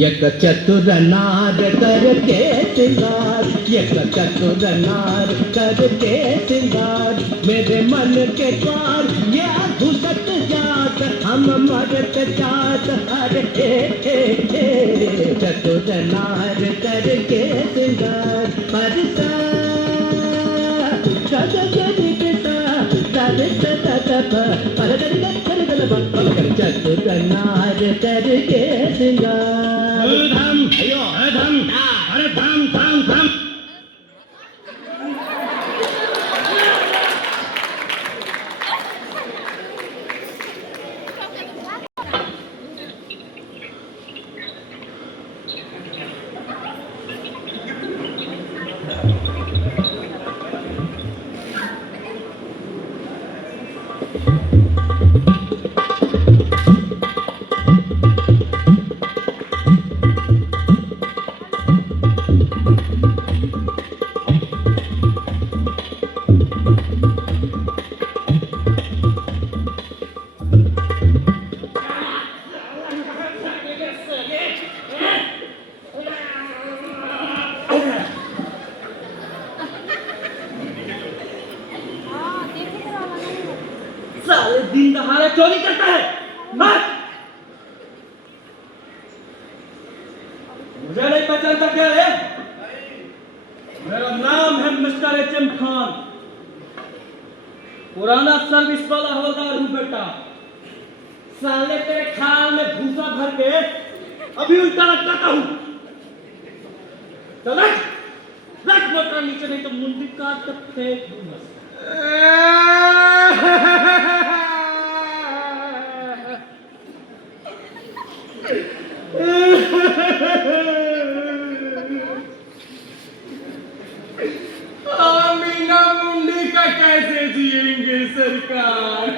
यक चतुर नार करके सिंगार, यक चतुर नार करके सिंगार, मेरे मन के द्वार ये घुसत जात, हम मरत जात हर चतुर नार करके सिंगार। परसा चतुर नार करके सिंगार। अरे धम साले दिन दहाड़े चोरी करता है। मुझे नहीं पहचानता क्या है? मेरा नाम है मिस्टर एचएम खान, पुराना सर्विस वाला हवलदार हूँ बेटा। साले तेरे खाल में भूसा भर के अभी उल्टा लटकाता हूँ। चल रख मोटर नीचे, नहीं तो मुंडी काट कर फेंक दूंगा। मीना मुंडी का कैसे जिएंगे सरकार?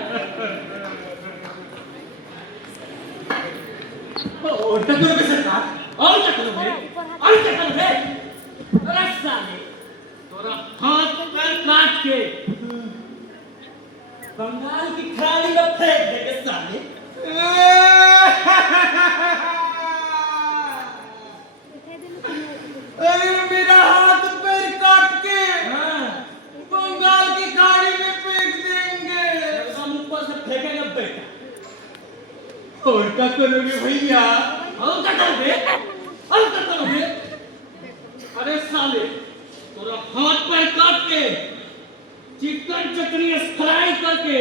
और क्या करोगे सरकार? और क्या करोगे? और क्या करोगे? अरे साले तोरा हाथ पैर काट के बंगाल की खाड़ी में फेंक देंगे साले। अरे मेरा हाथ पैर काट के बंगाल की खाड़ी में फेंक देंगे। हम ऊपर से फेंकेंगे बेटा। और क्या करोगे भैया? और क्या करोगे? और क्या करोगे? अरे साले तोरा हाथ पैर काट के चिकन चटनी फ्राई करके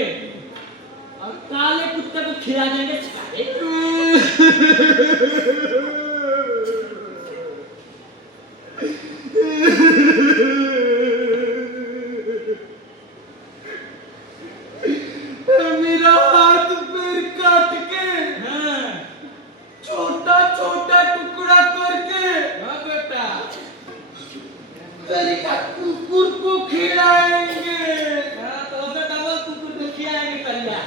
और काले कुत्ते को खिला देंगे साले। मेरा हाथ पैर काट के छोटा छोटा टुकड़ा करके बेटा तेरी का कुकुर को खिलाएंगे। तो उसे डबल कुकुर को खिलाएंगे करिया।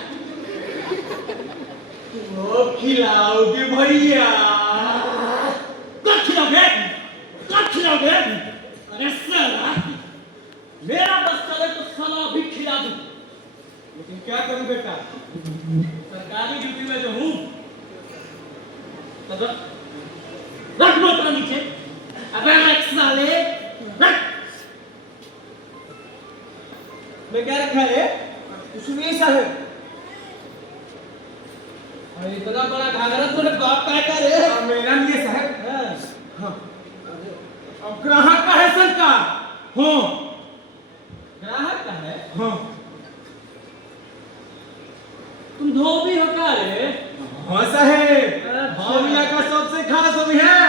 वो खिलाओगे भैया? कब खिलाओगे? कब खिलाओगे? अरे साला मेरा बस चले तो साला भी खिला दूं, लेकिन क्या करूं बेटा, सरकारी ड्यूटी में जो हूं। रख मोटर नीचे। अबे रख साले रख। मैं क्या रखा है? कुछ नहीं साहब। अरे इतना बड़ा घाघरा तूने बाप का है रे? मेरा नहीं है साहब। हाँ। अब ग्राहक का है सरकार। हाँ ग्राहक का है। हाँ तुम धोबी हो क्या रे? हाँ साहब, हौलिया का सबसे खास अभी है।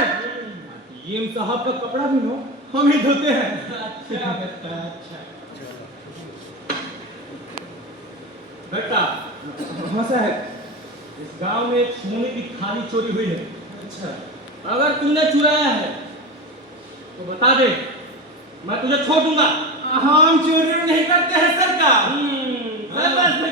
ये साहब का कपड़ा भी नो हम ही धोते हैं। अच्छा बेटा अच्छा बेटा। हाँ साहब, इस गांव में एक सोने की थाली चोरी हुई है। अच्छा, अगर तूने चुराया है तो बता दे, मैं तुझे छोड़ दूंगा। हम चोरी नहीं करते हैं सरकार। बस